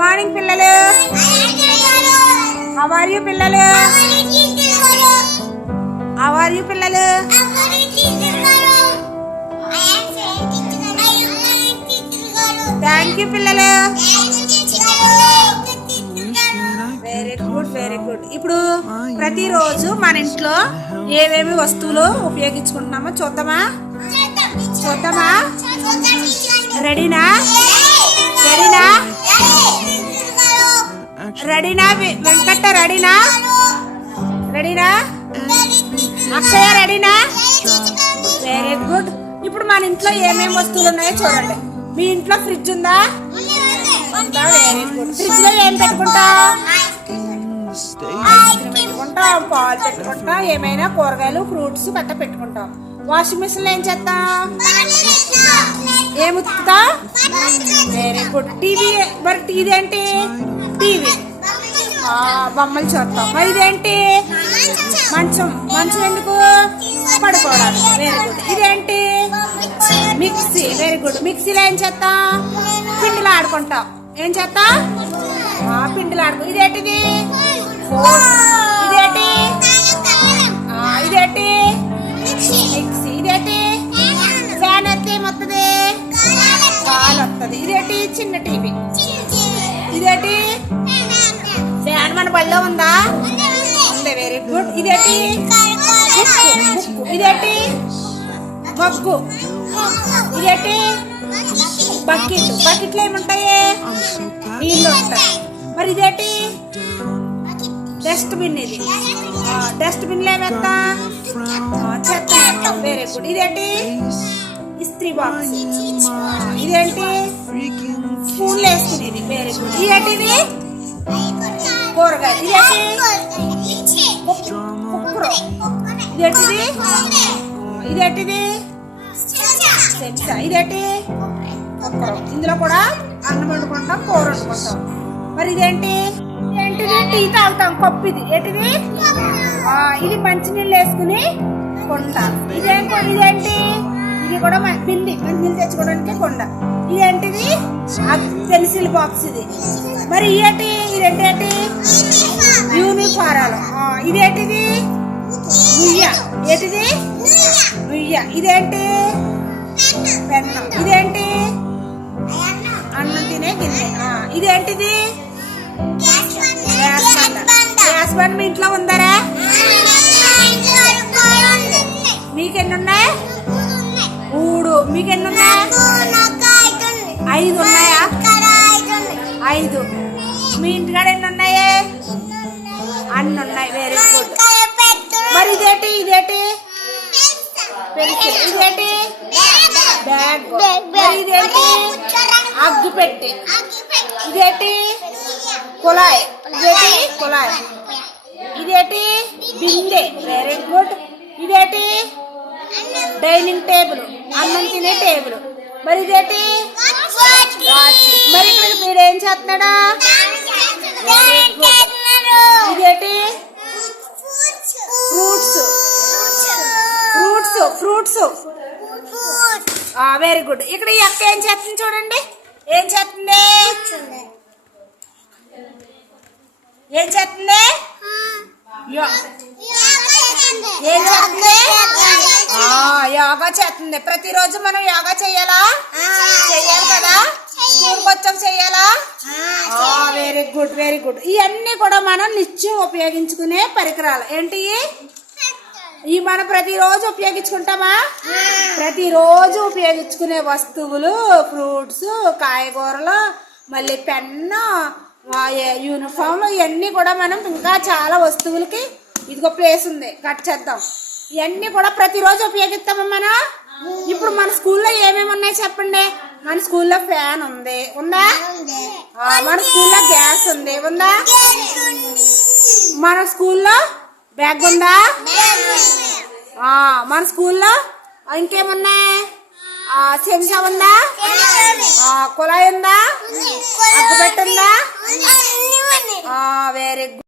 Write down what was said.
Morning పిల్లలు. How are you పిల్లలు? How are you పిల్లలు? థ్యాంక్ యూ పిల్లలు. Very good very good. ఇప్పుడు ప్రతిరోజు మన ఇంట్లో ఏమేమి వస్తువులు ఉపయోగించుకుంటున్నామో చూద్దామా? రెడీనా? రెడీనా? రెడీనా వెంకట? రెడీనా? రెడీనా? అక్షయ రెడీనా? Very good. ఇప్పుడు మన ఇంట్లో ఏమేమి వస్తువులు ఉన్నాయో చూడండి. మీ ఇంట్లో ఫ్రిడ్జ్ ఉందా? Very good. ఫ్రిడ్జ్ లో ఏం పెట్టుకుంటాం? ఐస్ క్రీమ్ పెట్టుకుంటాం, పాలు పెట్టుకుంటాం, ఏమైనా కూరగాయలు ఫ్రూట్స్ గట్ట పెట్టుకుంటాం. వాషింగ్ మిషన్ లో ఏం చేస్తాం? ఏముత్తుతాం? Very good. టీవీ మరి ఇదేంటి? టీవీ బొమ్మలు చూస్తాం. మరి ఇదేంటి? మంచం. మంచం ఎందుకు? పడుకోవడానికి. Very good. ఇదేంటి? మిక్సీ. Very good. మిక్సీలో ఏం చేస్తాం? పిండిలు ఆడుకుంటాం. ఏం చేస్తాం? పిండిలు ఆడుకో. ఇదేంటిది? ఇదేంటి? ఇదేంటి? మిక్సీ. ఇదేంటి? ఫ్యాన్ వస్తే మొత్తది కాలు వస్తుంది. ఇదేంటి? చిన్న టీవీ. ఇదేంటి? ఫ్యాన్ మన బళ్ళో ఉందా? ఉంది. Very good. ఇదేంటి? ఇదేంటి? మగ్గు. ఇదేంటి? బకెట్. బకెట్ లో ఏముంటాయి? నీళ్ళు ఉంటాయి. మరి ఇదేంటి? డస్ట్బిన్. ఇది డస్ట్బిన్ లో ఏమేస్తా? చెత్త. Very good. ఇదేంటి? ఇస్త్రీ బాక్స్. ఇదేంటి? స్పూన్లు వేసుకునేది. Very good. ఇదేంటిది? కూరగాయలు. ఇదేంటి? కుక్కరు. ఇదేంటిది? ఇదేంటిది? చెంచా. ఇదేంటి? కుక్కరు. ఇందులో కూడా అన్నం వండుకుంటాం, కూర వండుకుంటాం. మరి ఇదేంటి? ఏంటిది? టీ తాగుతాం. కప్పు. ఇది ఏంటిది? ఇది మంచినీళ్ళు వేసుకుని కొంటాం. ఇదేంటి? ఇదేంటి? ఇది కూడా బింది. మంచినీళ్ళు తెచ్చుకోవడానికి కొండ. ఇదేంటిది? Pencil box. ఇది మరి ఇదేంటి? ఇదేంటి? యూనిఫారాలు. ఇదేంటిది? నుయ్య. ఏంటిది? నుయ్య. ఇదేంటి? పెన్నం. ఇదేంటి? అన్నం తినే గిన్నె. ఇదేంటిది? Gas bund. మీ ఇంట్లో ఉందరా? మీకెన్ని ఉన్నాయి? 3. మీకెన్ని ఉన్నాయి? 5 ఉన్నాయా? 5. మీ ఇంటికాడ ఎన్ని ఉన్నాయి? అన్ని ఉన్నాయి. Very good. మరి ఇదేంటి? ఇదేంటి? పెన్సిల్. ఇదేంటి? బ్యాగ్. మరి ఇదేంటి? అగ్గు పెట్టి. ఇదేంటి? కుళాయి. ఇదేంటి? కుళాయి. ఇదేంటి? బిందె. Very good. ఇదేంటి? Dining table. అన్నం తినే టేబుల్. మరి ఇదేంటి? మరి ఇక్కడ మీరు ఏం చేస్తున్నాడా? ఇదేంటి? Fruits. Fruits. Fruits. Very good. ఇక్కడ ఈ అక్క ఏం చేస్తుంది చూడండి. ఏం చేస్తుంది? ఏం చేస్తుంది? ఏం చేస్తుంది? యోగా చేస్తుంది. ప్రతిరోజు మనం యోగా చెయ్యాలా? చెయ్యాలి కదా. స్కూల్కి వచ్చాక చెయ్యాలా? Very good very good. ఇవన్నీ కూడా మనం నిత్యం ఉపయోగించుకునే పరికరాలు. ఏంటి? ఈ మనం ప్రతిరోజు ఉపయోగించుకుంటామా? ప్రతిరోజు ఉపయోగించుకునే వస్తువులు, ఫ్రూట్స్, కాయగూరలు, మళ్ళీ పెన్ను, యూనిఫామ్, ఇవన్నీ కూడా మనం ఇంకా చాలా వస్తువులకి ఇదిగో ప్లేస్ ఉంది కట్ చేద్దాం. ఇవన్నీ కూడా ప్రతిరోజు ఉపయోగిస్తామా మనం? ఇప్పుడు మన స్కూల్లో ఏమేమి ఉన్నాయి చెప్పండి. మన స్కూల్లో ఫ్యాన్ ఉంది. ఉందా? మన స్కూల్లో గ్యాస్ ఉంది. ఉందా? మన స్కూల్లో బ్యాగ్ ఉందా? మన స్కూల్లో ఇంకేమున్నాయి? చెంచా ఉందా? కుళాయి ఉందా? అగ్గుపెట్టు ఉందా? Very good.